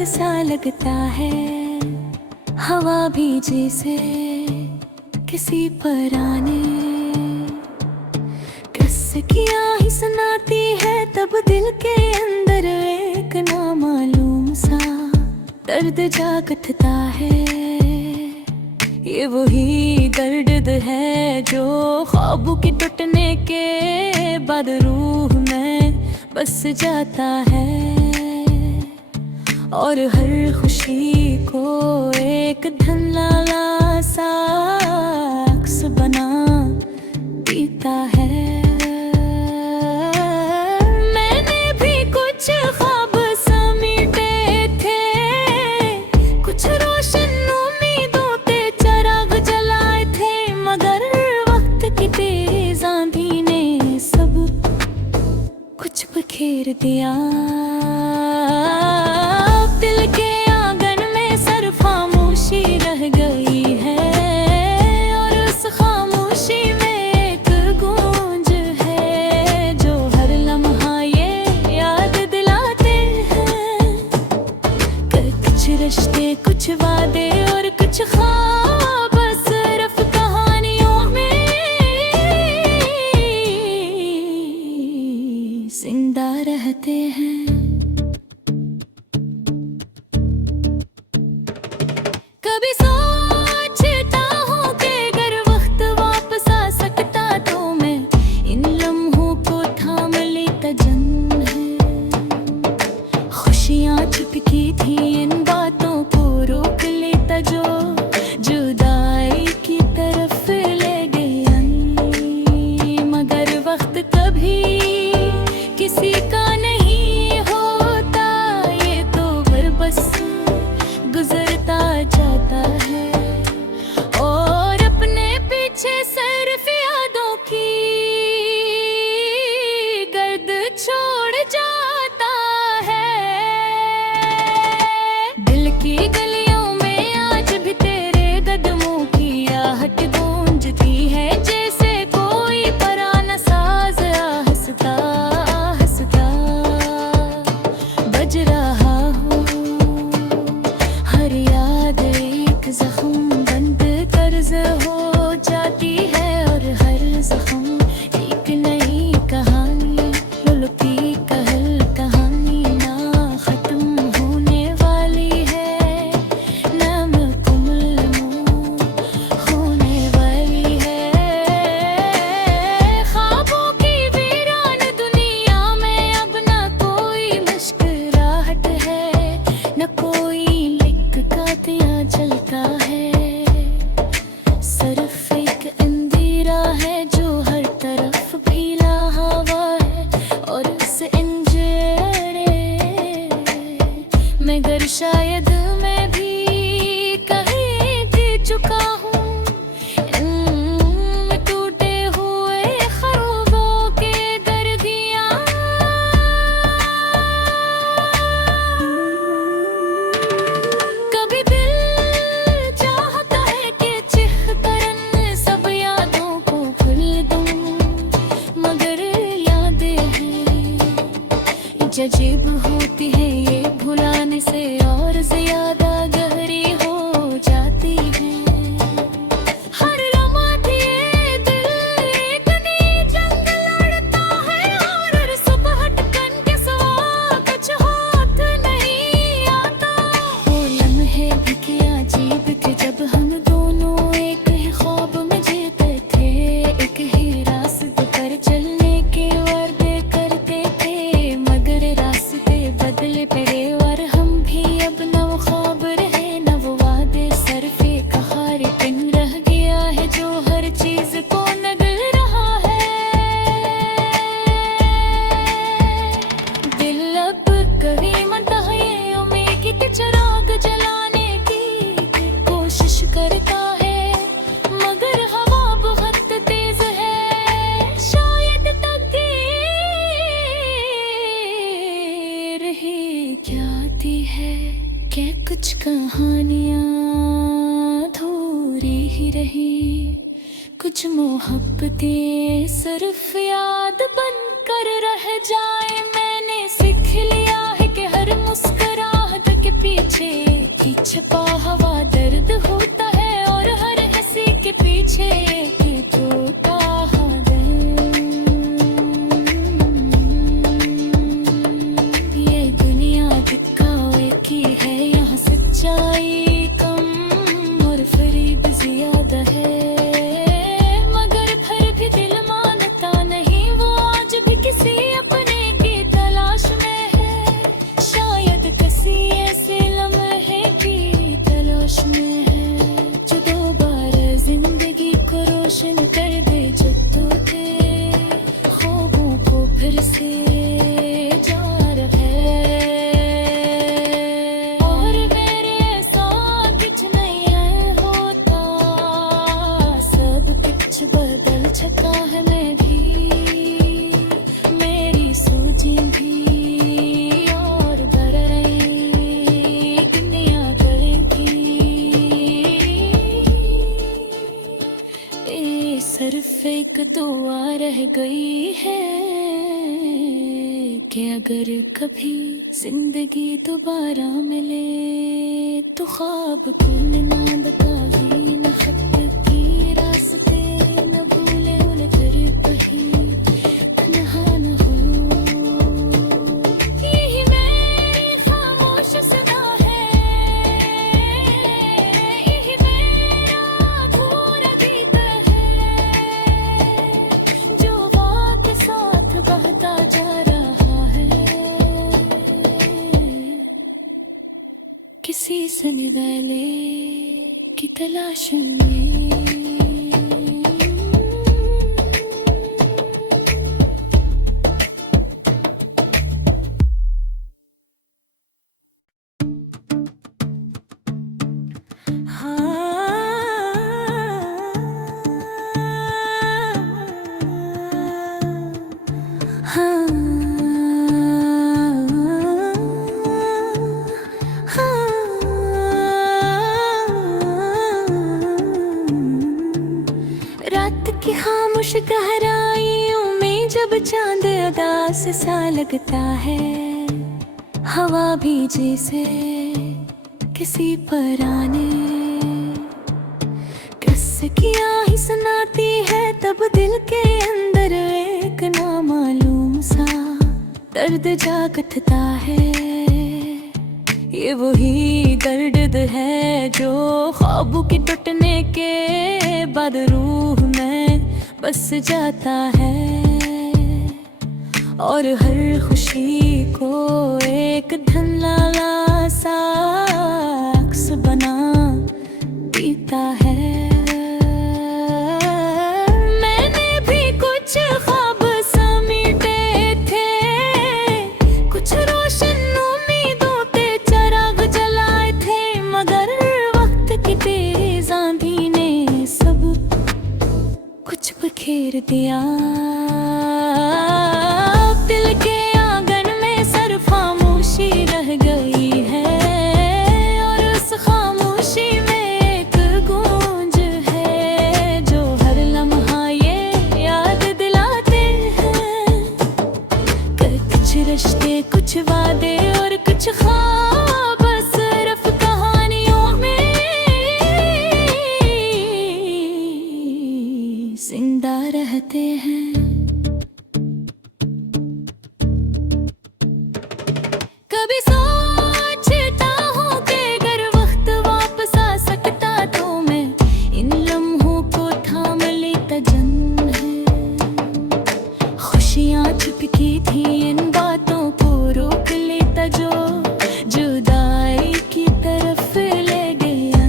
सा लगता है, हवा भी जैसे किसी पराने किसकियाँ ही सुनाती है। तब दिल के अंदर एक नामालूम सा दर्द जाग उठता है। ये वही दर्द है जो ख्वाबों के टूटने के बाद रूह में बस जाता है, और हर खुशी को एक धुंधला सा अक्स बना देता है। मैंने भी कुछ ख्वाब समेटे थे, कुछ रोशन उम्मीदों पे चिराग जलाए थे, मगर वक्त की तेज आंधी ने सब कुछ बिखेर दिया। दिल के आंगन में सिर्फ खामोशी रह गई है, और उस खामोशी में एक गूंज है जो हर लम्हा ये याद दिलाते हैं। कुछ रिश्ते, कुछ वादे और कुछ ख्वाब सिर्फ कहानियों में जिंदा रहते हैं। कभी सोचता हूँ कि अगर वक्त वापस आ सकता तो मैं इन लम्हों को थाम लेता। जन्म है, खुशियाँ चिपकी थी इन बातों को रोक लेता, जो जुदाई की तरफ ले गया। मगर वक्त कभी किसी का नहीं होता, ये तो बस गुजरता जाता है, और अपने पीछे सिर्फ यादों की गर्द छोड़ जाता है। दिल की गलियों में आज भी तेरे कदमों की आहट गूंजती है, जैसे कोई पुराना साज आहिस्ता आहिस्ता बज रहा हो। हर याद एक जख्म बंद कर्ज हो जाती है, और हर जख्म एक नई कहानी लुलती कहल कहानी ना खत्म होने वाली है, ना मुकम्मल होने वाली है। ख्वाबों की वीरान दुनिया में अब ना कोई मुस्कुराहट है, न कोई लिख का दिया जलता है। सिर्फ एक अंधेरा है जो हर तरफ फैला हवा है, और उस अंधेरे मगर शायद मैं भी कहीं जी चुका हूँ। इन टूटे हुए ख्वाबों के दर्दियाँ कभी दिल चाहता है कि चिख करन सब यादों को भूल दूं, मगर यादें हैं अजीब होती है, ये भुलाने से और ज्यादा गहरी हो जाती है। हर लम्हा ये दिल एक नई जंग लड़ता है, और हर सुबह टकन के सिवा कुछ हाथ नहीं आता। वो लम्हे भी क्या अजीब थे जब हम दोनों एक ही ख्वाब में जीते थे, एक ही रास्ते पर चलने के वादे करते थे, मगर रास्ते बदले पड़े और हम भी अब न वो ख्वाब रहे न वो वादे। सिर्फ एक हार पिन रह गया है जो हर चीज को नगल रहा है। दिल अब कभी मत है उम्मीद के चिराग जलाने की कोशिश करता है, मगर हवा बहुत तेज है। शायद तकदीर ही जाती है कि कुछ कहानियाँ अधूरी ही रही, कुछ मोहब्बतें सिर्फ याद बनकर रह जाए। मैंने सीख लिया है कि हर मुस्कुराहट के पीछे की छिपा हवा दर्द होता है, और हर हंसी के पीछे एक टूटा दिल। ये दुनिया दिखावे की है, यहाँ सच्चाई कम और फरेब ज्यादा है, मगर फिर भी दिल मानता नहीं, वो आज भी किसी अपने की तलाश में है, शायद किसी ऐसे लम्हे की तलाश में है, जो दोबारा जिंदगी को रोशन कर दे। जब तो थे ख्वाबों को फिर से जार है, और मेरे साथ कुछ नहीं है होता, सब कुछ बदल चुका है, मैं भी मेरी सोची भी और डर रही दुनिया करती। ये सिर्फ एक दुआ रह गई है कि अगर कभी जिंदगी दोबारा मिले तो ख्वाब कौन ना बताए, न खत की रास्ते न भूले उल कर कहीं तन्हा न हो। यही मेरी खामोश सदा है, यही मेरा अधूरा गीत है, जो वक्त के साथ बहता जा रहा है, किसी सन वाले की तलाश में। रात की खामोश गहराइयों में जब चांद उदास सा लगता है, हवा भी जैसे किसी पराने किस्से की आही सुनाती है, तब दिल के अंदर एक नामालूम सा दर्द जाग उठता है। ये वही दर्द है जो ख्वाबों के टूटने के बाद रूह में बस जाता है, और हर खुशी को एक धुंधला सा अक्स बना देता है। मैंने भी कुछ ख्वाब समेटे थे, कुछ रोशन उम्मीदों के चिराग जलाए थे, मगर वक्त की तेज आंधी ने सब कुछ बिखेर दिया। दिल के आंगन में सिर्फ खामोशी रह गई है, और उस खामोशी में एक गूंज है, जो हर लम्हा ये याद दिलाते हैं कि कुछ रिश्ते, कुछ वादे और कुछ ख्वाब सिर्फ कहानियों में जिंदा रहते हैं। कभी सोचता हूँ कि अगर वक्त वापस आ सकता तो मैं इन लम्हों को थाम लेता। जन्म है खुशियाँ छुपकी थी, इन बातों को रोक लेता, जो जुदाई की तरफ ले गया,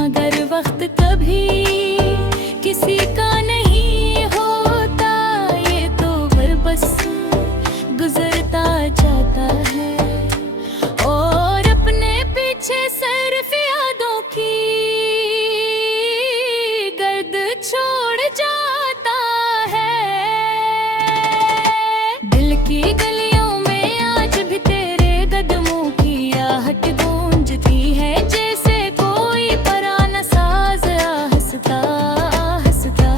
मगर वक्त कभी किसी का नहीं होता, ये तो बस गुजरता जाता है, और अपने पीछे सिर्फ यादों की गर्द छोड़ जाता है। दिल की गलियों में आज भी तेरे कदमों की आहट गूंजती है, जैसे कोई पुराना साज हंसता हंसता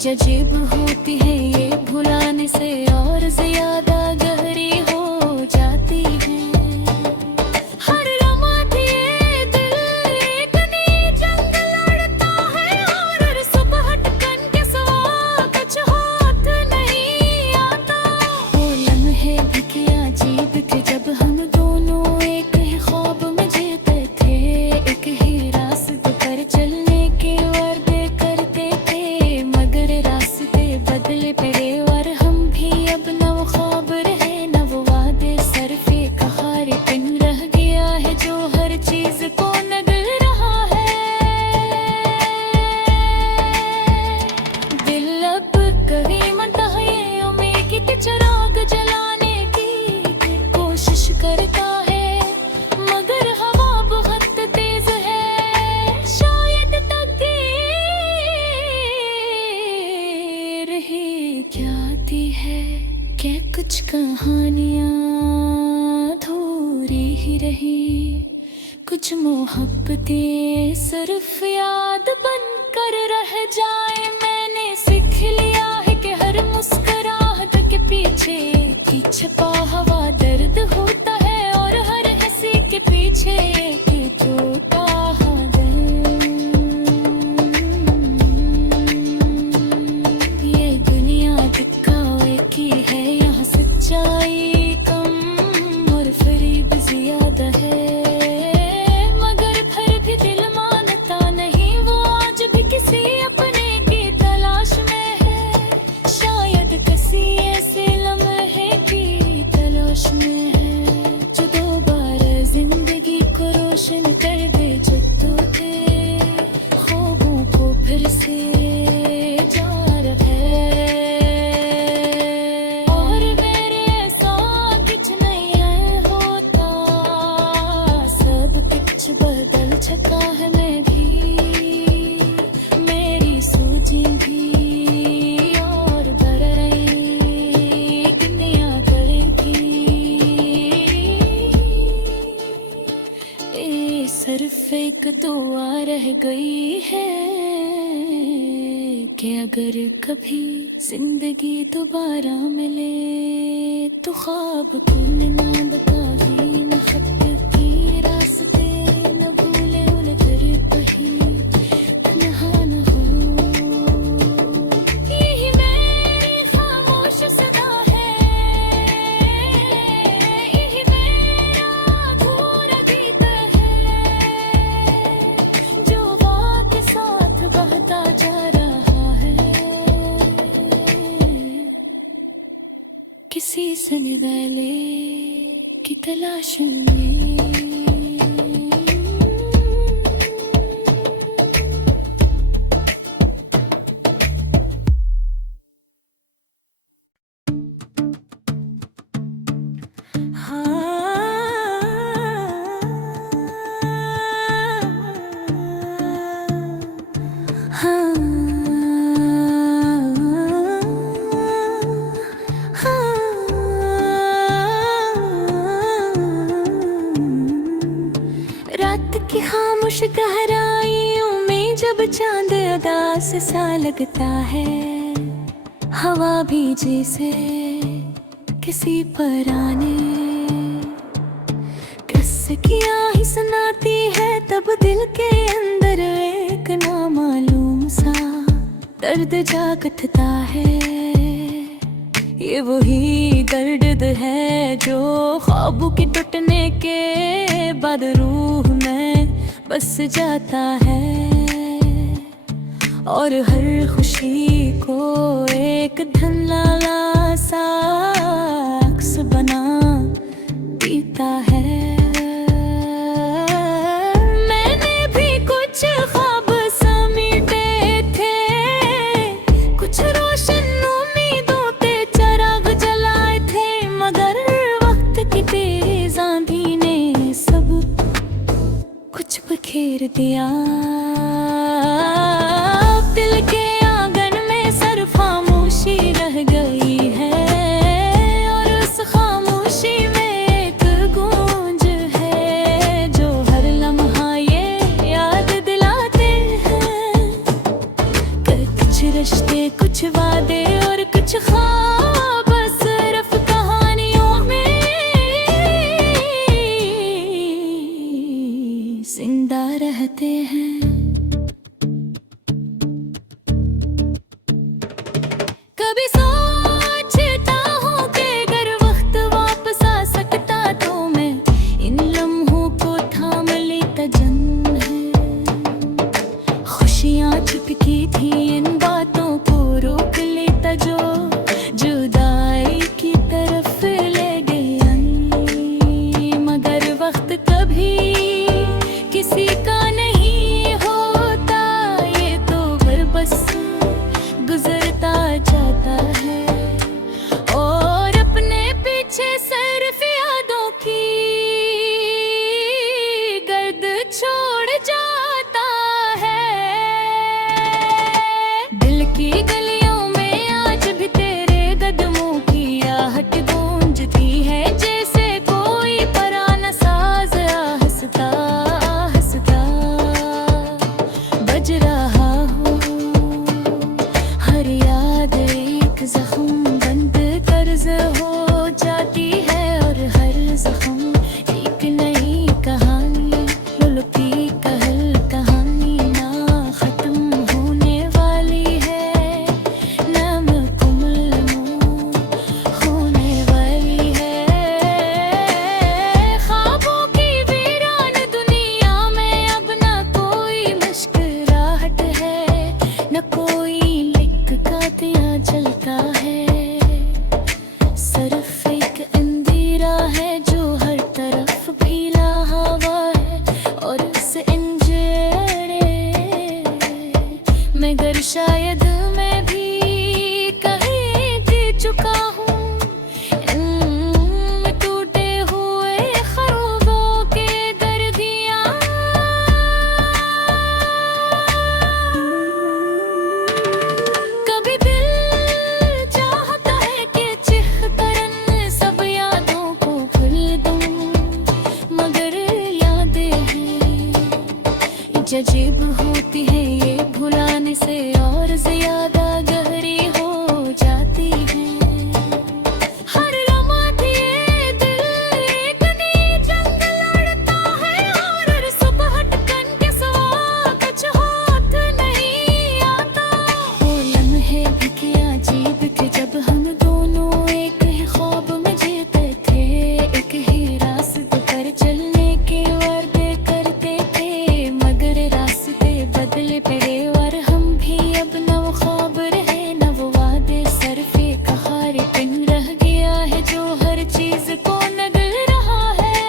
अजीब होती है ये भुलाने से और ज्यादा गहरी हो जाती है। हर लम्हा ये दिल एक नई जंग लड़ता है और हर सुबह टकन के सिवा कुछ हाथ नहीं आता। वो लम्हे भी क्या अजीब थे जब हम दोनों एक ही ख्वाब में जीते थे, एक ही रास्ते पर चलने के वादे करते थे, मगर रास्ते बदले पड़े और हम भी अब नव ख्वाब रहे नव वादे। सरफे कहारे पिन रह गया है जो हर चीज को नगल रहा है। दिल अब कभी मनता है ये उम्मीद के चिराग जलाने की कोशिश करता है, मगर हवा बहुत तेज है। शायद तकदीर ही क्या दी है कि कुछ कहानियां अधूरी ही रही, कुछ मोहब्बतें सिर्फ याद बनकर रह जाए। मैंने सीख लिया है कि हर मुस्कुराहट के पीछे की छिपा हुआ दर्द होता है और हर हंसी के पीछे एक टूटा हुआ दिल। ये दुनिया दिखावे की है, यहाँ सच्चाई कम और फरेब ज्यादा है, मगर फिर भी दिल मानता नहीं। वो आज भी किसी अपने की तलाश में है, शायद किसी ऐसे लम्हे की तलाश में है जो दोबारा जिंदगी को रोशन कर दे। जब तो थे ख्वाबों को फिर से जार है और मेरे साथ कुछ नहीं है होता, सब कुछ बदल चुका है। मैं भी मेरी सूझी भी और भर रही दुनिया करती। ये सिर्फ एक दुआ रह गई है कि अगर कभी जिंदगी दोबारा मिले तो ख्वाब तूने ना बताई, न खत की रास्ते न भूले उन तेरे कहीं तन्हा न हो। यही मेरी खामोश सदा है, यही मेरा अधूरा गीत है जो वक्त के साथ बहता जा रहा है। किसी समय वाले की तलाश में रात की खामोश गहराइयों में जब चांद उदास सा लगता है, हवा भी जैसे किसी पराने किस्से की आही सुनाती है। तब दिल के अंदर एक नामालूम सा दर्द जाग उठता है। ये वही दर्द है जो ख्वाबों के टूटने के बाद रूह में बस जाता है और हर खुशी को एक धुंधला सा अक्स बना देता है। मैंने भी कुछ ख्वाब समेटे थे, कुछ रोशन उम्मीदों पे चिराग जलाए थे, मगर वक्त की तेज आंधी ने सब कुछ बिखेर दिया। दिल के आंगन में सिर्फ खामोशी रह गई है और उस खामोशी में एक गूंज है जो हर लम्हा ये याद दिलाते हैं कि कुछ रिश्ते कुछ कुछ वादे और कुछ ख्वाब सिर्फ कहानियों में जिंदा रहते हैं। कभी सोचता हूँ कि अगर वक्त वापस आ सकता तो मैं इन लम्हों को थाम लेता। जन्म है खुशियाँ छुपकी थी, इन बातों को रोक लेता जो जुदाई की तरफ ले गया। मगर वक्त कभी किसी का नहीं होता, ये तो बस गुजरता जाता है और अपने पीछे सिर्फ यादों की गर्द छोड़ जाता है। दिल की गलियों में आज भी तेरे कदमों की आहट गूंजती है, जैसे कोई पुराना साज आहिस्ता आहिस्ता बज रहा हो। हर याद एक जख्म बंद कर्ज हो जाती है और हर जख्म एक नई कहानी लुलती कहल कहानी ना खत्म होने वाली है, ना मुकम्मल होने वाली है। ख्वाबों की वीरान दुनिया में अब ना कोई मुस्कुराहट है, न कोई लिख का दिया जलता है। सिर्फ एक अंधेरा है जो हर तरफ फैला हवा है और उस अंधेरे मगर शायद मैं भी कहीं जी चुका हूँ। इन टूटे हुए ख्वाबों के दर्दियाँ कभी दिल चाहता है कि चिख करन सब यादों को भूल दूं, मगर यादें हैं अजीब होती है, ये भुलाने से और ज्यादा गहरी हो जाती है। हर लम्हा ये दिल एक नई जंग लड़ता है और हर सुबह टकन के सिवा कुछ हाथ नहीं आता। वो लम्हे भी क्या अजीब थे जब हम दोनों एक ही ख्वाब में जीते थे, एक ही रास्ते पर चलने के वादे करते थे, मगर रास्ते बदले पड़े और हम भी अब न वो ख्वाब रहे न वो वादे। सिर्फ एक कहानी पिन रह गया है जो हर चीज को नगल रहा है।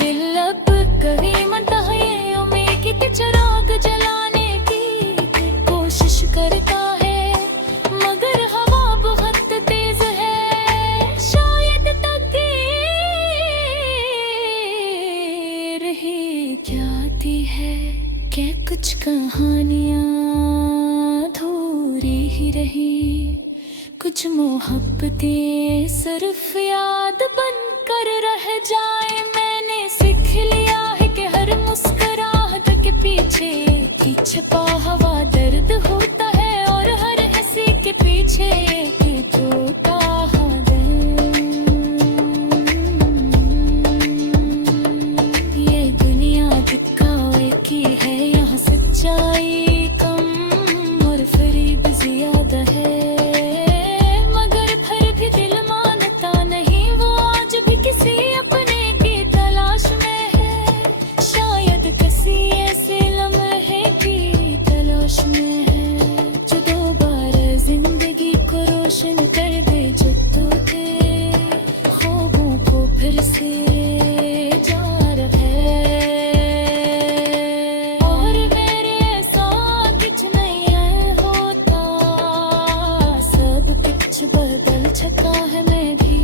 दिल अब कहीं मता ये उम्मीद के चिराग जलाने की कोशिश करता है, मगर हवा बहुत तेज है। शायद तकदीर ही क्या आती है कि कुछ कहानियाँ अधूरी ही रही, कुछ मोहब्बतें सिर्फ याद बनकर रह जाए। मैंने सीख लिया है कि हर मुस्कुराहट के पीछे की छिपा हुआ दर्द होता है और हर हंसी के पीछे एक टूटा हुआ दिल। ये दुनिया दिखावे की है, यहाँ सच्चाई कम और फरेब ज्यादा है, मगर फिर भी दिल मानता नहीं, वो आज भी किसी अपने की तलाश में है। शायद किसी ऐसे लम्हे की तलाश में है जो दोबारा जिंदगी को रोशन कर दे, जो तो थे ख्वाबों को फिर से जार है। और मेरे ऐसा कुछ नहीं है होता, सब कुछ बदल चुका है। मैं भी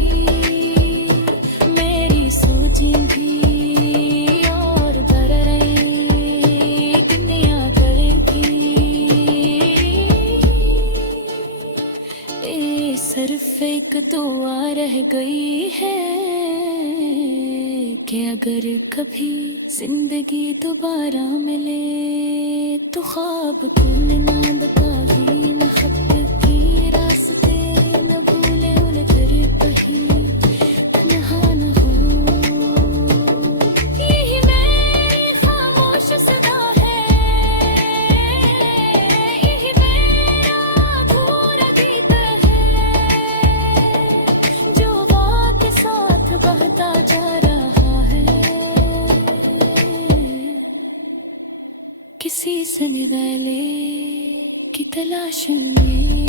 मेरी सोचें भी और बढ़ रही दुनिया करती। सिर्फ एक दुआ रह गई है कि अगर कभी जिंदगी दोबारा मिले तो ख्वाब तूने ना बताई, न खत की रास्ते न भूले उन तेरे कहीं तन्हा न हो। यही मेरी खामोश सदा है, यही मेरा अधूरा गीत है, जो वक्त के साथ बहता जा रहा है, किसी सुनने वाले की तलाश में।